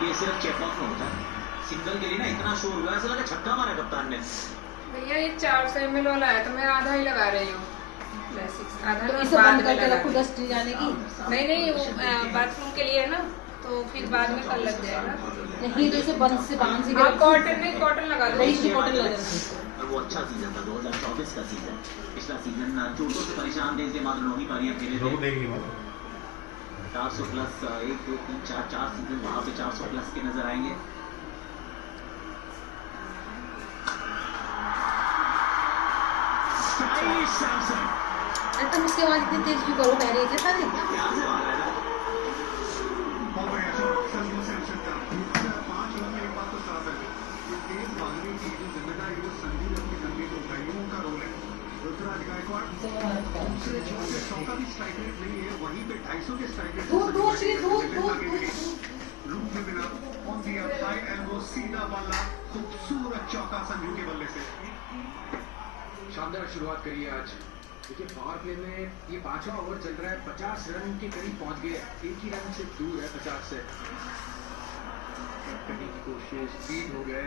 ये सिर्फ चेपॉक में होता है। सिंगल के लिए ना इतना शोर हुआ, ऐसा लगा छक्का मारा कप्तान ने। भैया ये 400 ml वाला है तो मैं आधा ही लगा रही हूँ। आधा तो मैं इसे बाद बंद में करके लगा रखो डस्ट जाने की। नहीं वो बाथरूम के लिए है ना, तो फिर बाद में कल लग जाएगा। नहीं तो इसे बंद से बांध से आप कॉटन नहीं कॉटन लगा दो। रईस कॉटन लगा देना। और वो अच्छा सीजन था 2024 का सीजन। पिछला सीजन चोटों से परेशान थे, इसलिए मात्र 9 ही पारियां खेले थे। 400 प्लस 1 2 3 4 4 सीजन वहां पे 400 प्लस के नजर आएंगे। तुम इसके बाद इतनी तेज क्यों करो, बह रही है सारे। खूबसूरत चौका संजू के बल्ले से। शानदार शुरुआत करी है आज। देखिए पावर प्ले में ये 5वां ओवर चल रहा है, 50 रन के करीब पहुंच गए, एक ही रन से दूर है 50 से। करने की कोशिश, स्पीड हो गए।